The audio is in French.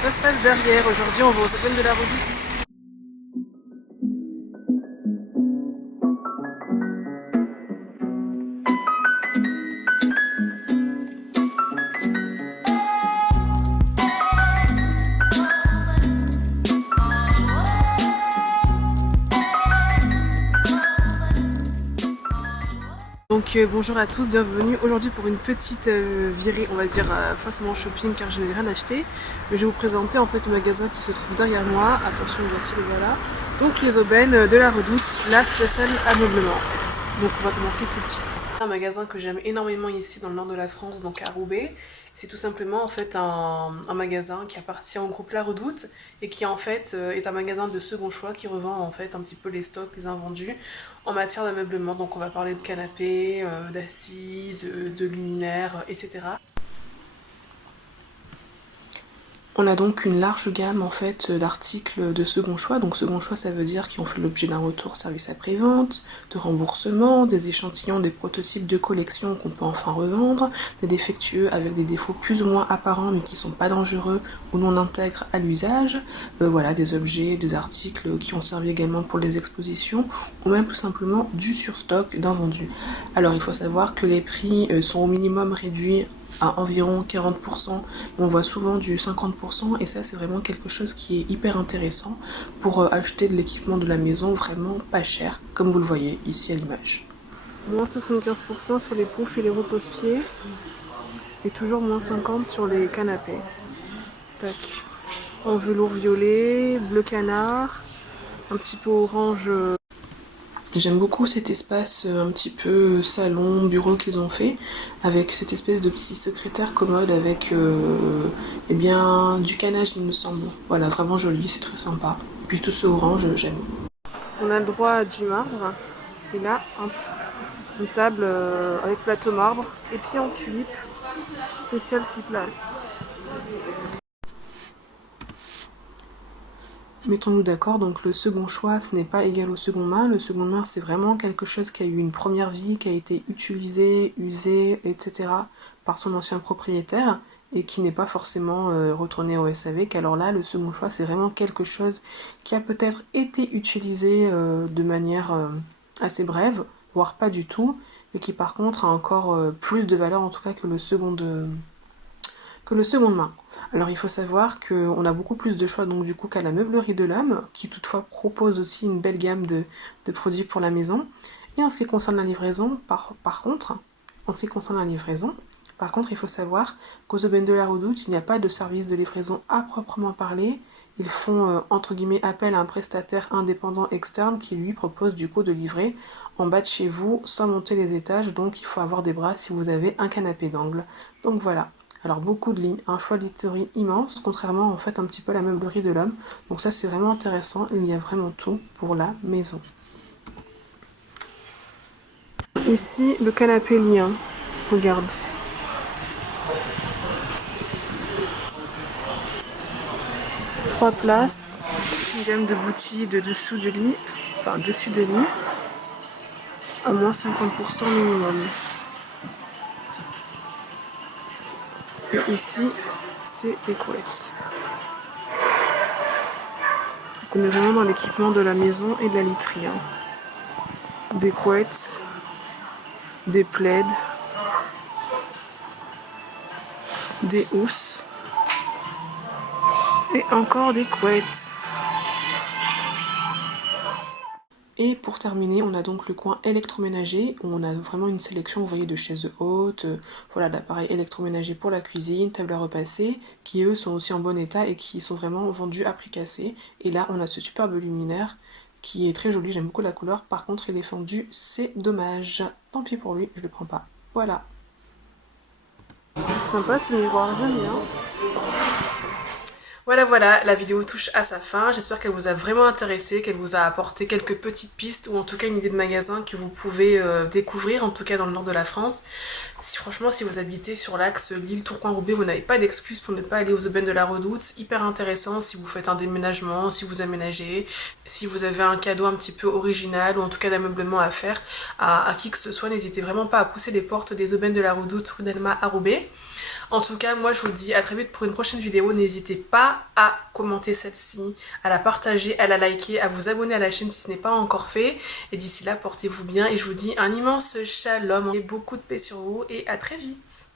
ça se passe derrière. Aujourd'hui, on va aux Aubaines de la Redoute. Donc bonjour à tous, bienvenue aujourd'hui pour une petite virée, on va dire faussement shopping car je n'ai rien acheté. Mais je vais vous présenter en fait le magasin qui se trouve derrière moi. Attention, voici le voilà. Donc les Aubaines de la Redoute, la spéciale ameublement en fait. Donc on va commencer tout de suite. Un magasin que j'aime énormément ici dans le nord de la France, donc à Roubaix. C'est tout simplement en fait un magasin qui appartient au groupe La Redoute et qui en fait est un magasin de second choix qui revend en fait un petit peu les stocks, les invendus en matière d'ameublement. Donc on va parler de canapés, d'assises, de luminaires, etc. On a donc une large gamme en fait d'articles de second choix. Donc second choix, ça veut dire qu'ils ont fait l'objet d'un retour service après-vente, de remboursement, des échantillons, des prototypes de collection qu'on peut enfin revendre, des défectueux avec des défauts plus ou moins apparents mais qui sont pas dangereux ou non intègres à l'usage. Voilà, des objets, des articles qui ont servi également pour les expositions ou même tout simplement du surstock d'invendus. Alors il faut savoir que les prix sont au minimum réduits à environ 40%, on voit souvent du 50% et ça c'est vraiment quelque chose qui est hyper intéressant pour acheter de l'équipement de la maison vraiment pas cher, comme vous le voyez ici à l'image. Moins 75% sur les poufs et les repose-pieds et toujours moins 50% sur les canapés. Tac. En velours violet, bleu canard, un petit peu orange. J'aime beaucoup cet espace un petit peu salon, bureau qu'ils ont fait, avec cette espèce de petit secrétaire commode avec eh bien, du canage il me semble. Voilà, vraiment joli, c'est très sympa. Puis tout ce orange, j'aime. On a le droit à du marbre, et là, une table avec plateau marbre, et puis en tulipe, spécial 6 places. Mettons-nous d'accord, donc le second choix, ce n'est pas égal au second main. Le second main, c'est vraiment quelque chose qui a eu une première vie, qui a été utilisé, usé, etc. par son ancien propriétaire et qui n'est pas forcément retourné au SAV. Qu'alors là, le second choix, c'est vraiment quelque chose qui a peut-être été utilisé de manière assez brève, voire pas du tout, et qui par contre a encore plus de valeur en tout cas que le second main. Alors il faut savoir qu'on a beaucoup plus de choix donc du coup qu'à la meublerie de l'âme, qui toutefois propose aussi une belle gamme de produits pour la maison. Et en ce qui concerne la livraison, par contre, il faut savoir qu'aux Aubaines de la Redoute, il n'y a pas de service de livraison à proprement parler. Ils font entre guillemets appel à un prestataire indépendant externe qui lui propose du coup de livrer en bas de chez vous sans monter les étages, donc il faut avoir des bras si vous avez un canapé d'angle. Donc voilà. Alors beaucoup de lits, un choix de literie immense, contrairement en fait un petit peu à la meublerie de l'homme. Donc ça c'est vraiment intéressant, il y a vraiment tout pour la maison. Ici le canapé lit, hein. Regarde. Trois places, une gamme de boutilles de dessous de lit, enfin dessus de lit, à moins 50% minimum. Et ici, c'est les couettes. Donc on est vraiment dans l'équipement de la maison et de la literie. Hein. Des couettes, des plaids, des housses et encore des couettes. Et pour terminer, on a donc le coin électroménager, où on a vraiment une sélection, vous voyez, de chaises hautes, voilà, d'appareils électroménagers pour la cuisine, table à repasser, qui eux sont aussi en bon état et qui sont vraiment vendus à prix cassé. Et là, on a ce superbe luminaire qui est très joli, j'aime beaucoup la couleur, par contre il est fendu, c'est dommage. Tant pis pour lui, je le prends pas. Voilà. Sympa ce miroir, j'aime bien. Voilà, la vidéo touche à sa fin. J'espère qu'elle vous a vraiment intéressé, qu'elle vous a apporté quelques petites pistes ou en tout cas une idée de magasin que vous pouvez découvrir, en tout cas dans le nord de la France. Franchement, si vous habitez sur l'axe Lille-Tourcoing-Roubaix, vous n'avez pas d'excuse pour ne pas aller aux Aubaines de la Redoute. Hyper intéressant si vous faites un déménagement, si vous aménagez, si vous avez un cadeau un petit peu original ou en tout cas d'ameublement à faire à qui que ce soit. N'hésitez vraiment pas à pousser les portes des Aubaines de la Redoute rue d'Elma à Roubaix. En tout cas, moi je vous dis à très vite pour une prochaine vidéo. N'hésitez pas à commenter celle-ci, à la partager, à la liker, à vous abonner à la chaîne si ce n'est pas encore fait. Et d'ici là, portez-vous bien et je vous dis un immense shalom et beaucoup de paix sur vous et à très vite.